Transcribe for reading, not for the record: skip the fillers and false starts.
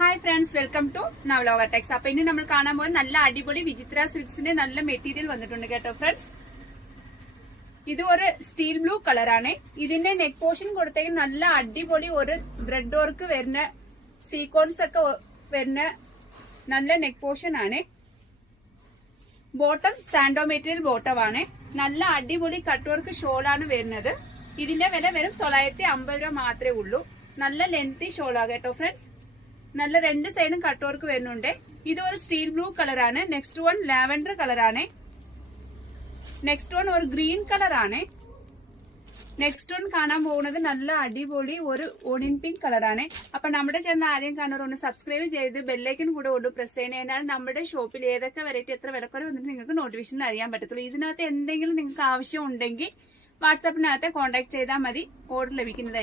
Hi friends, welcome to Navaloka techs. അപ്പൊ ഇനി നമ്മൾ കാണാൻ പോകുന്ന നല്ല അടിപൊളി വിചിത്ര സിൽക്സിന്റെ നല്ല മെറ്റീരിയൽ വന്നിട്ടുണ്ട് കേട്ടോ ഫ്രണ്ട്സ്. ഇത് ഒരു സ്റ്റീൽ ബ്ലൂ കളറാണ്. ഇതിന്റെ നെക്ക് പോർഷൻ കൊടുത്തേക്ക് നല്ല അടിപൊളി ഒരു ത്രെഡ് വർക്ക് വരുന്ന സീക്വൻസ് ഒക്കെ വരുന്ന നല്ല നെക്ക് പോർഷൻ ആണ്. ബോട്ടം സാൻഡോ മെറ്റീരിയൽ ബോട്ടം ആണ്. നല്ല അടിപൊളി കട്ട് വർക്ക് ഷോളാണ് വരുന്നത്. ഇതിന്റെ വില വെറും 950 രൂപ മാത്രമേ ഉള്ളൂ. നല്ല ലെങ്തി ഷോളാ കേട്ടോ ഫ്രണ്ട്സ്. നല്ല രണ്ട് സൈഡും കട്ട് വർക്ക് വരുന്നുണ്ട്. ഇത് ഒരു സ്റ്റീൽ ബ്ലൂ കളറാണ്. നെക്സ്റ്റ് വൺ ലാവൻഡർ കളറാണ്. നെക്സ്റ്റ് വൺ ഒരു ഗ്രീൻ കളറാണ്. നെക്സ്റ്റ് വൺ കാണാൻ പോകുന്നത് നല്ല അടിപൊളി ഒരു ഓണിയൻ പിങ്ക് കളറാണ്. അപ്പൊ നമ്മുടെ ചാനൽ ആദ്യം കാണുന്നവരൊന്ന് സബ്സ്ക്രൈബ് ചെയ്ത് ബെല്ലൈക്കൻ കൂടെ കൊണ്ട് പ്രസ് ചെയ്യുന്നതിനാൽ നമ്മുടെ ഷോപ്പിൽ ഏതൊക്കെ വെറൈറ്റി എത്ര വിലക്കുറവ് വന്നിട്ട് നിങ്ങൾക്ക് നോട്ടിഫിക്കേഷൻ അറിയാൻ പറ്റത്തുള്ളൂ. ഇതിനകത്ത് എന്തെങ്കിലും നിങ്ങൾക്ക് ആവശ്യം ഉണ്ടെങ്കിൽ വാട്സാപ്പിനകത്ത് കോൺടാക്ട് ചെയ്താൽ മതി, ഓർഡർ ലഭിക്കുന്നതായിരിക്കും.